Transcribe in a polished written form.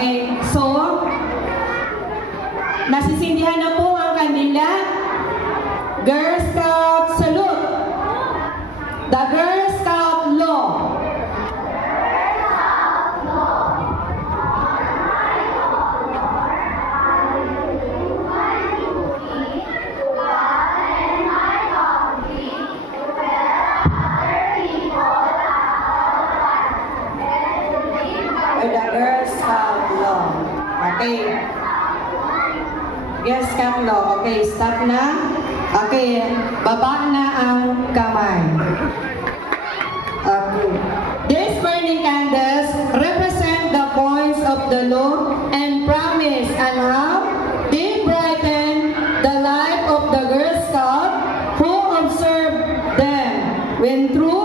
Okay, so, nasisindihan na po ang kanila Girl Scout salute. The Girl Scout law. The Girl Scout law. Okay. Girl Scout law. Okay, stop na. Okay, baba na ang kamay. Okay. These burning candles represent the points of the law and promise and how they brighten the life of the Girl Scout who observe them when through